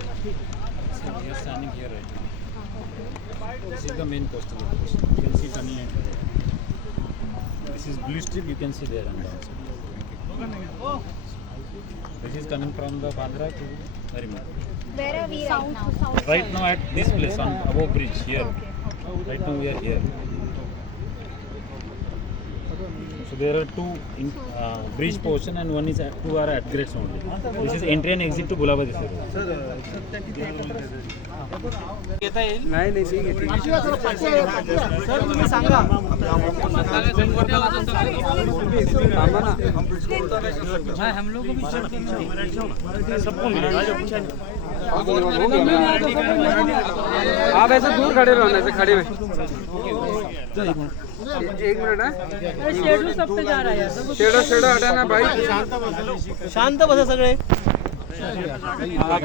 So we are standing here right now. This is the main coastal road. You can see tunnel end. This is blue strip you can see there and also. This is coming from the Bandra to Narimar. Where are we right now? South Right now at this place on above bridge here. Right now we are here. So there are two in uh, bridge portion and one is at, two are at grades only. This is entry and exit to Gulabadi Road. येता येईल नाही नाही ठीक आहे ठीक आहे sir तुम्ही सांगा थांबा ना हाँ, हम लोग को भी check करना है। सबको मिलेगा आप ऐसे दूर खड़े रहो ना ऐसे खड़े हुए। एक मिनट है? शेड्यूल सब पे जा रहा है यार। शेडो शेडो हटाना भाई। शांत बसा सगळे.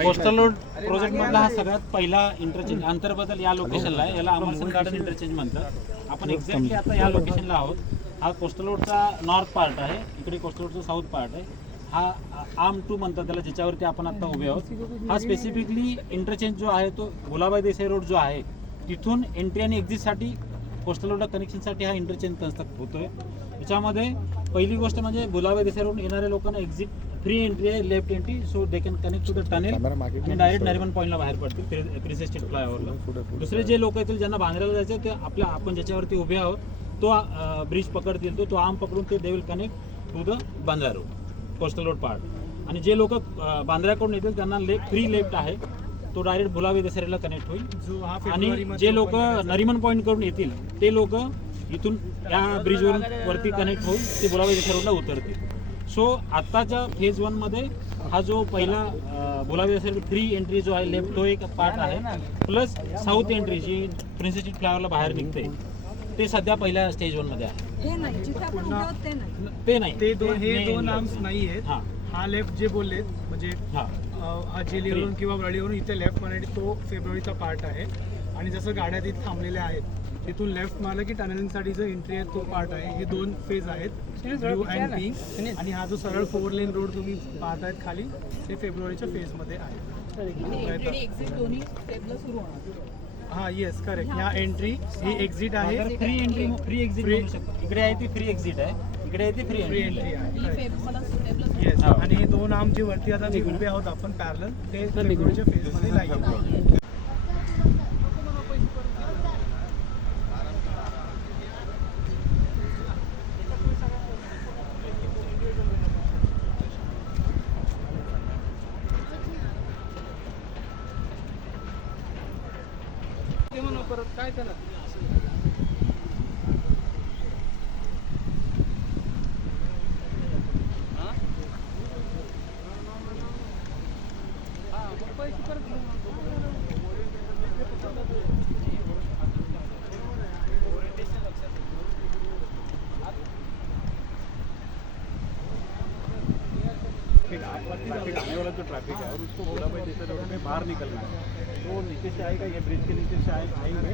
कोस्टल रोड प्रोजेक्ट मधला हा सगळ्यात पहिला इंटरचेंज आंतरबदल या लोकेशनला आहे. याला अमरसन गार्डन इंटरचेंज म्हणतात. आपण एक्झॅक्टली आता या लोकेशनला आहोत. हा कोस्टल रोडचा नॉर्थ पार्ट आहे. इकडे कोस्टल रोडचा साऊथ पार्ट आहे. हा आर्म टू म्हणतात त्याला ज्याच्यावरती आपण आता उभे आहोत. हा स्पेसिफिकली इंटरचेंज जो आहे तो गुलाबाई देसाई रोड जो आहे तिथून एंट्री आणि एक्झिटसाठी कोस्टल रोड कनेक्शनसाठी हा इंटरचेंज कन्स्ट्रक्ट होतोय. त्याच्यामध्ये पहिली गोष्ट म्हणजे गुलाबी देसाई रोड येणाऱ्या लोकांना एक्झिट फ्री एंट्री आहे left entry so they can connect to the tunnel आणि डायरेक्ट नरिमन पॉईंटला बाहेर पडतील प्रिन्सेस स्ट्रीट फ्लायओव्हरला दुसरे जे लोक येतील ज्यांना बांद्र्याला जायचं ते आपल्या आपण ज्याच्यावरती उभे आहोत तो ब्रिज पकडतील तो तो आर्म पकडून ते they will connect to the Bandra road coastal road part आणि जे लोक बांद्र्याकडून येतील त्यांना ले फ्री लेफ्ट आहे. तो डायरेक्ट भुलावे दसऱ्याला कनेक्ट होईल. आणि जे लोक नरिमन पॉईंटकडून येतील ते लोक इथून या ब्रिजवरून वरती कनेक्ट होऊन ते भुलावे दसऱ्या रोडला उतरतील. सो आत्ताच्या फेज वनमध्ये हा जो पहिला बोलावे असेल फ्री एंट्री जो आहे लेफ्ट तो एक पार्ट आहे. प्लस साऊथ एंट्री जी प्रिन्सेस स्ट्रीट फ्लायओव्हरला बाहेर निघते. ते सध्या पहिल्या स्टेज वनमध्ये आहे. हे नाही जिथे आपण उभे आहोत ते नाही. ते नाही. ते दोन हे दोन. आर्म्स नाही आहेत. हा. हा लेफ्ट जे बोललेत म्हणजे हा. अ, आजेलीवरून किंवा वरळीवरून इथे लेफ्ट मारणे तो फेब्रुवारीचा पार्ट आहे. आणि जसं गाड्या तिथे थांबलेल्या आहेत तिथून लेफ्ट मारलं की टनेलिंगसाठी जो एंट्री आहे तो पार्ट आहे. हे दोन फेज आहेत. अँड आणि हा जो सरळ फोर लेन रोड तुम्ही पाहतायत खाली ते फेब्रुवारीच्या फेजमध्ये आहे. एक्झिट दोन्ही स्टेपला सुरू होणार. हा येस करेक्ट ह्या एंट्री ही एक्झिट आहे. Free entry free exit Free- म्हणू शकतो. इकडे आहे ती फ्री एक्झिट आहे. इकडे आहे ती फ्री फ्री एंट्री एंट्री आहे. ही correct. येस हा. आणि हे दोन आर्म जे वरती आता उभे आहोत आपण पॅरल ते फेजमध्ये लागेल परत काय त्याला हा? हा, मग पैसे परत ट्रैफ़िक आने वाला जो ट्रैफ़िक है और उसको भाई जैसे रोड में बाहर निकलना है तो नीचे से आएगा, ये ब्रिज के नीचे से आए आएँगे।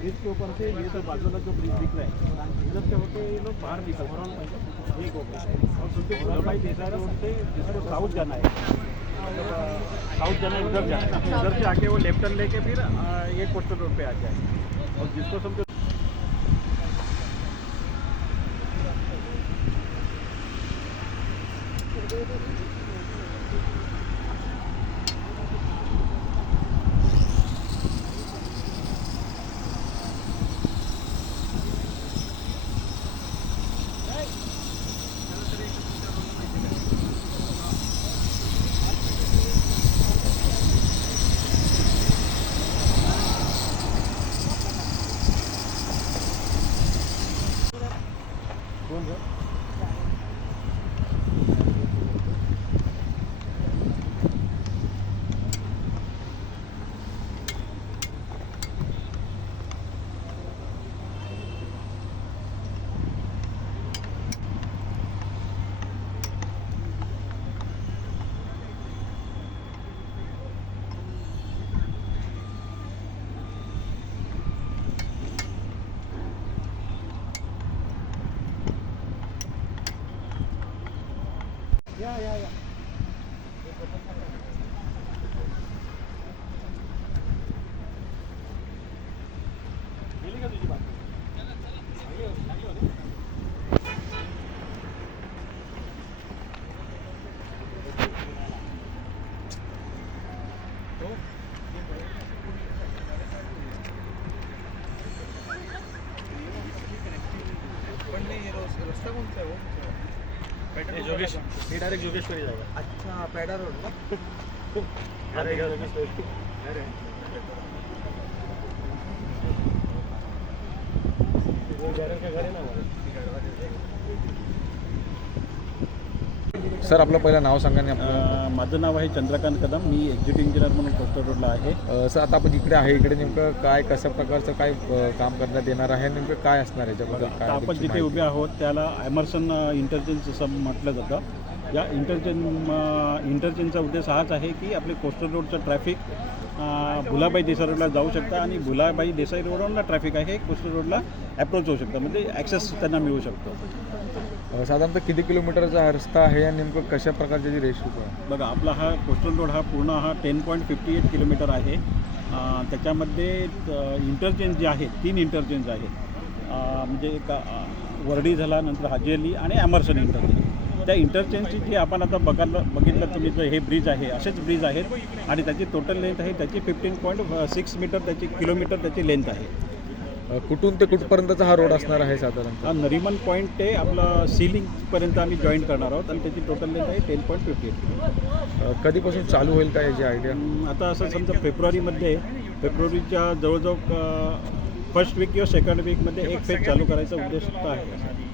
ब्रिज के ऊपर से ये तो वाला जो ब्रिज दिख रहा है इधर से होके ये लोग बाहर निकल ठीक हो गए और भोला भाई जैसा रोड से जिसको साउथ जाना है साउथ जाना है, उधर जाना है। उधर से आके वो लेफ़्ट टर्न लेके फिर ये कोस्टल रोड पे आ जाए। और जिसको समझो ya, ya, ya. Está con cebo, con. जोगेश. ये डायरेक्ट जोगेश्वरी जाएगा अच्छा पेडा रोड अरे जोगेश्वरी. सर आपलं पहिलं नाव सांगा आणि आपलं. माझं नाव आहे चंद्रकांत कदम. मी एक्झिक्युटिव्ह इंजिनियर म्हणून कोस्टर रोडला आहे. अ, सर आता आपण इकडे आहे. इकडे नेमकं काय कशा प्रकारचं काय अ, काम करण्यात येणार आहे? नेमकं काय असणार आहे याच्याबद्दल? आता काय आपण जिथे माहिती? उभे आहोत त्याला ॲमर्सन इंटरचेंज असं म्हटलं जातं. या इंटरचेंज इंटरचेंजचा उद्देश हाच आहे की आपले कोस्टल रोडचं ट्रॅफिक भुलाबाई देसाई रोडला जाऊ शकतं आणि भुलाबाई देसाई रोडवरला ट्रॅफिक आहे कोस्टल रोडला अप्रोच होऊ शकतं. म्हणजे ॲक्सेस त्यांना मिळू शकतो. साधारणतः किती किलोमीटरचा हा रस्ता आहे आणि नेमकं कशा प्रकारची रेशो आहे बघा आपला हा कोस्टल रोड हा पूर्ण हा ten point fifty eight kilometre आहे. त्याच्यामध्ये इंटरचेंज जे आहेत तीन इंटरचेंज आहेत. अं, म्हणजे एक वर्डी झाला नंतर हाजेली आणि ॲमर्सन इंटरचेंज त्या इंटरचेंजची जी आपण आता बघायला बघितलं तुम्ही जे हे ब्रिज आहे असेच ब्रिज आहेत आणि त्याची टोटल लेंथ आहे त्याची फिफ्टीन पॉईंट सिक्स मीटर त्याची किलोमीटर त्याची लेंथ आहे. कुठून ते कुठपर्यंतचा हा रोड असणार आहे साधारणतः? हा नरिमन पॉईंट ते आपलं सीलिंगपर्यंत आम्ही जॉईन करणार आहोत आणि त्याची टोटल लेंथ आहे टेन पॉईंट फिफ्टी कधीपासून चालू होईल का याची आयडिया आता असं समजा फेब्रुवारीमध्ये फेब्रुवारीच्या जवळजवळ फर्स्ट वीक किंवा सेकंड वीकमध्ये एक फेज चालू करायचा उद्देश आहे.